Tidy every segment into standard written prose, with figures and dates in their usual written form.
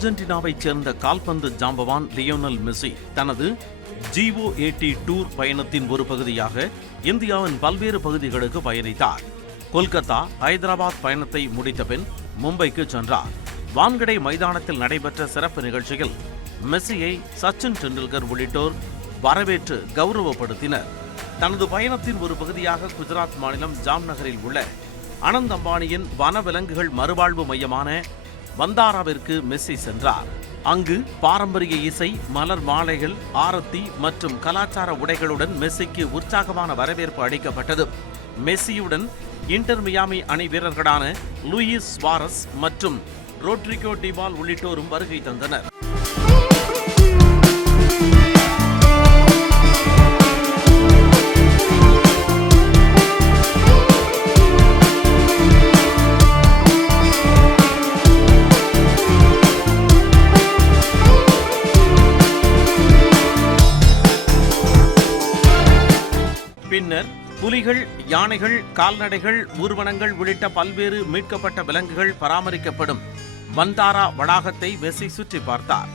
அர்ஜென்டினாவைச் சேர்ந்த கால்பந்து ஜாம்பவான் Lionel Messi தனது GOAT டூர் பயணத்தின் ஒரு பகுதியாக இந்தியாவின் பல்வேறு பகுதிகளுக்கு பயணித்தார். கொல்கத்தா, ஹைதராபாத் பயணத்தை முடித்த பின் மும்பைக்கு சென்றார். வான்கடே மைதானத்தில் நடைபெற்ற சிறப்பு நிகழ்ச்சியில் மெஸ்ஸியை சச்சின் டெண்டுல்கர் உள்ளிட்டோர் வரவேற்று கௌரவப்படுத்தினர். தனது பயணத்தின் ஒரு பகுதியாக குஜராத் மாநிலம் ஜாம்நகரில் உள்ள அனந்த் அம்பானியின் வனவிலங்குகள் மறுவாழ்வு மையமான வந்தாராவிற்கு மெஸ்ஸி சென்றார். அங்கு பாரம்பரிய இசை, மலர் மாலைகள், ஆரத்தி மற்றும் கலாச்சார உடைகளுடன் மெஸ்ஸிக்கு உற்சாகமான வரவேற்பு அளிக்கப்பட்டது. மெஸ்ஸியுடன் இன்டர் மியாமி அணி வீரர்களான லூயிஸ் சுவாரஸ் மற்றும் ரோட்ரிகோ டிபால் உள்ளிட்டோரும் வருகை தந்தனர். பின்னர் புலிகள், யானைகள், கால்நடைகள், ஊர்வனங்கள் உள்ளிட்ட பல்வேறு மீட்கப்பட்ட விலங்குகள் பராமரிக்கப்படும் வந்தாரா வளாகத்தை மெஸ்ஸி சுற்றி பார்த்தார்.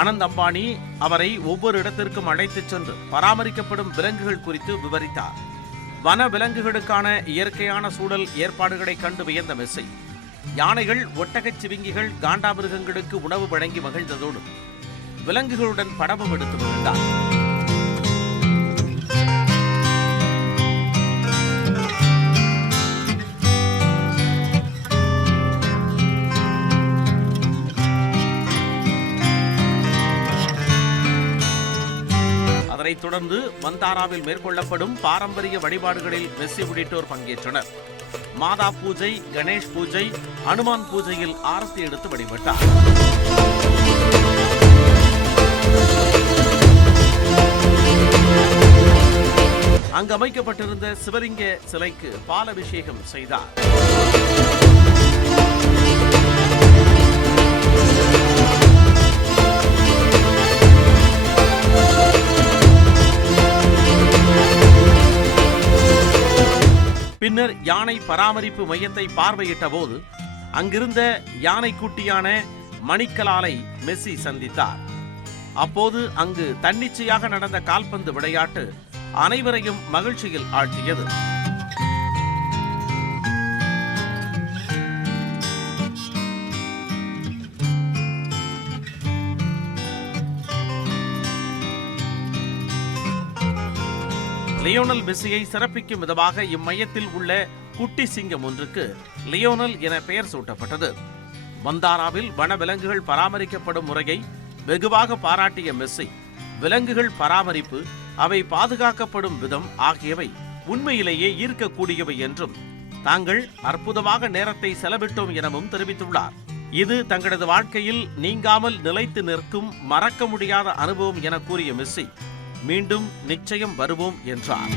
அனந்த் அம்பானி அவரை ஒவ்வொரு இடத்திற்கும் அழைத்துச் சென்று பராமரிக்கப்படும் விலங்குகள் குறித்து விவரித்தார். வன விலங்குகளுக்கான இயற்கையான சூழல் ஏற்பாடுகளை கண்டு வியந்த மெஸ்ஸி யானைகள், ஒட்டகச் சிவிங்கிகள், காண்டாமிருகங்களுக்கு உணவு வழங்கி மகிழ்ந்ததோடு விலங்குகளுடன் படமும் எடுத்து மகிழ்ந்தார். அதனைத் தொடர்ந்து வந்தாராவில் மேற்கொள்ளப்படும் பாரம்பரிய வழிபாடுகளில் மெஸ்ஸி உள்ளிட்டோர் பங்கேற்றனர். மாதா பூஜை, கணேஷ் பூஜை, அனுமான் பூஜையில் ஆரத்தி எடுத்து வழிபட்டார். அங்கு அமைக்கப்பட்டிருந்த சிவலிங்க சிலைக்கு பாலபிஷேகம் செய்தார். பின்னர் யானை பராமரிப்பு மையத்தை பார்வையிட்ட போது அங்கிருந்த யானைக்குட்டியான மணிக்கலாலை மெஸ்ஸி சந்தித்தார். அப்போது அங்கு தன்னிச்சையாக நடந்த கால்பந்து விளையாட்டு அனைவரையும் மகிழ்ச்சியில் ஆழ்த்தியது. லியோனல் மெஸ்ஸியை சிறப்பிக்கும் விதமாக இம்மையத்தில் உள்ள குட்டி சிங்கம் ஒன்றுக்கு லியோனல் என பெயர் சூட்டப்பட்டது. வந்தாராவில் வனவிலங்குகள் பராமரிக்கப்படும் முறையை வெகுவாக பாராட்டிய மெஸ்ஸி, விலங்குகள் பராமரிப்பு, அவை பாதுகாக்கப்படும் விதம் ஆகியவை உண்மையிலேயே ஈர்க்கக்கூடியவை என்றும் தாங்கள் அற்புதமாக நேரத்தை செலவிட்டோம் எனவும் தெரிவித்துள்ளார். இது தங்களது வாழ்க்கையில் நீங்காமல் நிலைத்து நிற்கும் மறக்க முடியாத அனுபவம் என கூறிய மெஸ்ஸி, மீண்டும் நிச்சயம் வருவோம் என்றார்.